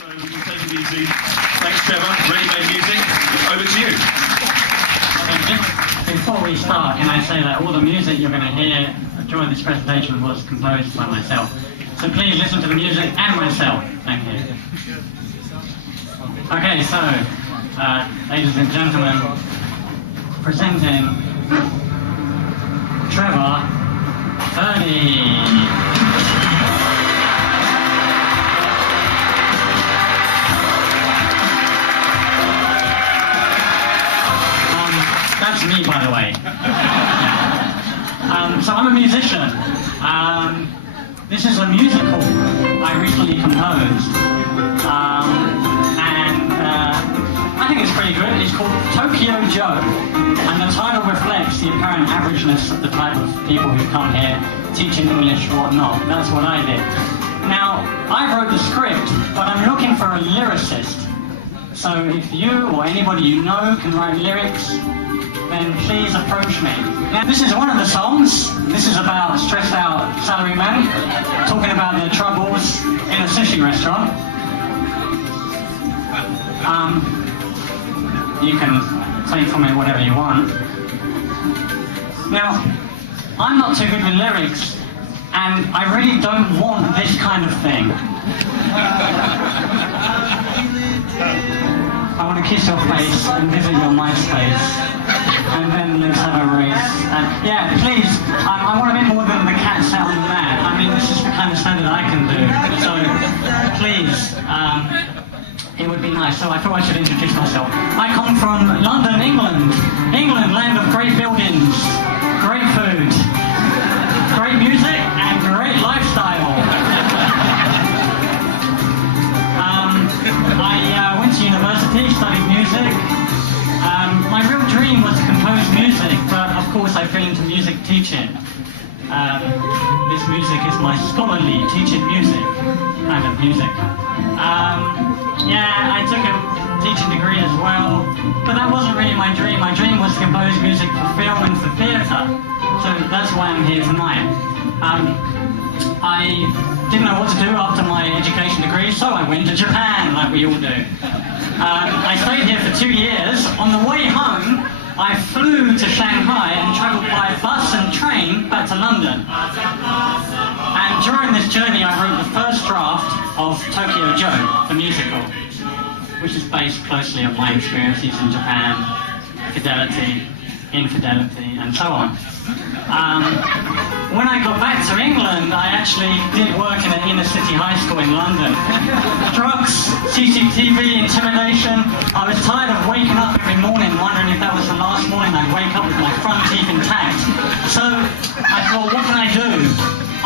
So we can take it easy. Thanks, Trevor. Ready-made music. Over to you. Before we start, can I say that all the music you're going to hear during this presentation was composed by myself. So please listen to the music and myself. Thank you. Okay, so, ladies and gentlemen, presenting Trevor 30. That's me, by the way. So I'm a musician. This is a musical I recently composed. And I think it's pretty good. It's called Tokyo Joe. And the title reflects the apparent averageness of the type of people who come here teaching English or whatnot. That's what I did. Now, I wrote the script, but I'm looking for a lyricist. So if you or anybody you know can write lyrics, then please approach me. Now, this is one of the songs. This is about stressed out salarymen talking about their troubles in a sushi restaurant. You can take from it whatever you want. Now, I'm not too good with lyrics, and I really don't want this kind of thing. I want to kiss your face and visit your MySpace, and then let's have a race. Yeah, please, I want a bit more than the cat sat on the mat. I mean, this is the kind of standard I can do. So, please, it would be nice. So I thought I should introduce myself. I come from London, England. England, land of great buildings, great food, great music, and great lifestyle. I went to university, studied music. My real dream was to compose music, but of course I fell into music teaching. This music is my scholarly teaching music kind of music. Yeah, I took a teaching degree as well, but that wasn't really my dream. My dream was to compose music for film and for theatre, so that's why I'm here tonight. I didn't know what to do after my education degree, so I went to Japan, like we all do. I stayed here for 2 years. On the way home, I flew to Shanghai and travelled by bus and train back to London. And during this journey, I wrote the first draft of Tokyo Joe, the musical, which is based closely on my experiences in Japan, fidelity, infidelity, and so on. When I got back to England, I actually did work in an inner city high school in London. Drugs, CCTV, intimidation. I was tired of waking up every morning wondering if that was the last morning I'd wake up with my front teeth intact. So I thought, what can I do?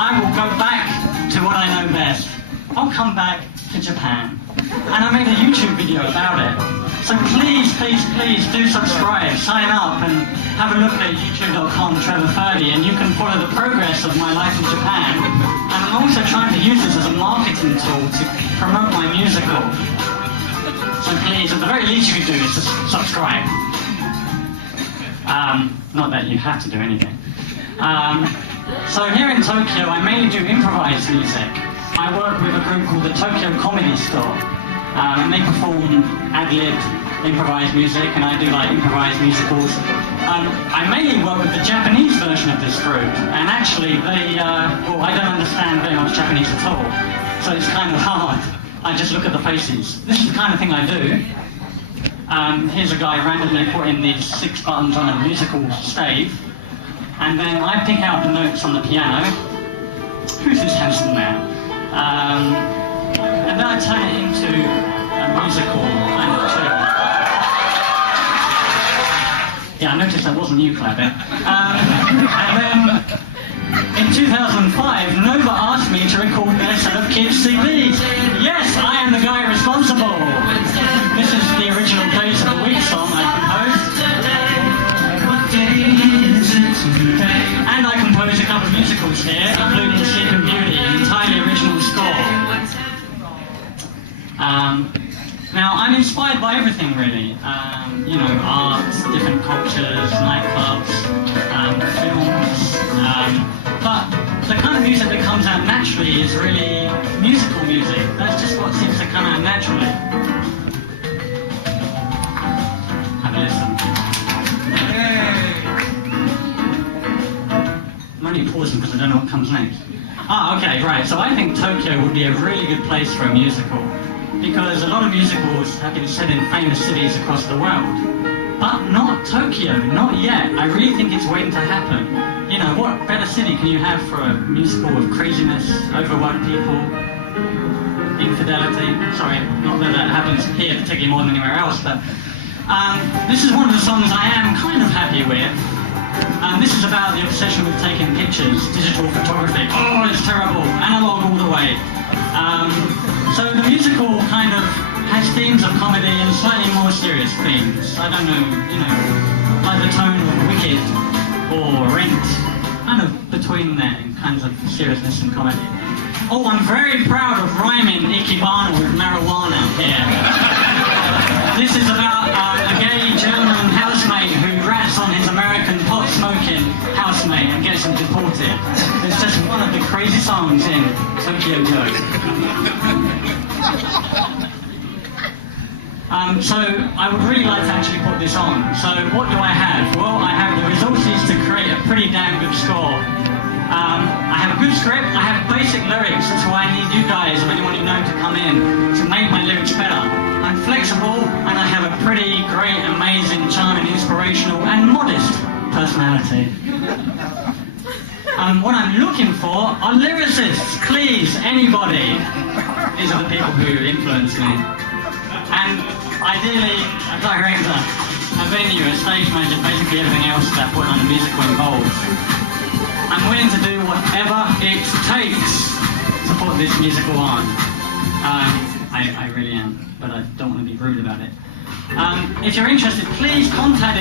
I will go back to what I know best. I'll come back to Japan. And I made a YouTube video about it. So please, please, please do subscribe, sign up, and have a look at youtube.com/Trevor30, and you can follow the progress of my life in Japan. And I'm also trying to use this as a marketing tool to promote my musical. So please, at the very least you can do is to subscribe. Not that you have to do anything. So here in Tokyo, I mainly do improvised music. I work with a group called the Tokyo Comedy Store. And they perform ad-lib improvised music, and I do like improvised musicals. I mainly work with the Japanese version of this group, and actually well, I don't understand very much Japanese at all, so it's kind of hard. I just look at the faces. This is the kind of thing I do. Here's a guy randomly putting these 6 buttons on a musical stave, and then I pick out the notes on the piano. Who's this handsome man? And then I turn it into a musical kind of tune. Yeah, I noticed that wasn't you, Claire. And then in 2005, Nova asked me to record their set of kids' CDs. Yes, I am the guy responsible. This is the original Days of the Week song I composed. And I composed a couple of musicals here, including Sleeping Beauty, an entirely original score. Now, I'm inspired by everything, really. You know, arts, different cultures, nightclubs, films. But the kind of music that comes out naturally is really musical music. That's just what seems to come out naturally. Have a listen. I'm only pausing because I don't know what comes next. Ah, okay, right. So I think Tokyo would be a really good place for a musical, because a lot of musicals have been set in famous cities across the world. But not Tokyo, not yet. I really think it's waiting to happen. You know, what better city can you have for a musical of craziness, overworked people, infidelity? Sorry, not that that happens here particularly more than anywhere else, but this is one of the songs I am kind of happy with. This is about the obsession with taking pictures, digital photography. Oh, it's terrible. Analog all the way. So the musical kind of has themes of comedy and slightly more serious themes. I don't know, you know, like the tone of Wicked or Rent, kind of between there in kinds of seriousness and comedy. Oh, I'm very proud of rhyming Ikebana with marijuana here. This is about a gay German housemate who rats on his American pot-smoking housemate and gets him deported. It's just one of the crazy songs in Tokyo Go. So I would really like to actually put this on. So what do I have? Well, I have the resources to create a pretty damn good score. I have a good script, I have basic lyrics, that's why I need you guys or anyone you know to come in to make my lyrics better. I'm flexible and I have a pretty great, amazing, charming, inspirational and modest personality. What I'm looking for are lyricists, please, anybody. These are the people who influence me. And ideally, a director, a venue, a stage manager, basically everything else that what kind of musical involves. I'm willing to do whatever it takes to put this musical on. I really am, but I don't want to be rude about it. If you're interested, please contact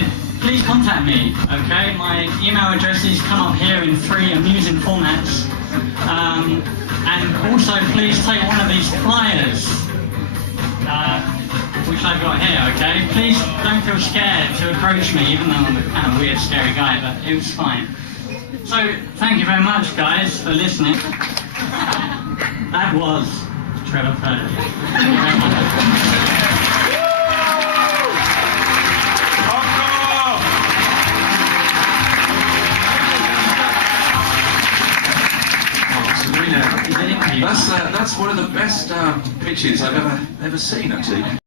me, okay? My email addresses come up here in 3 amusing formats. And also, please take one of these flyers, which I've got here, okay? Please don't feel scared to approach me, even though I'm a kind of weird, scary guy, but it was fine. So, thank you very much, guys, for listening. That was Trevor Purdy. Thank you very much. That's one of the best pitches I've ever seen, actually.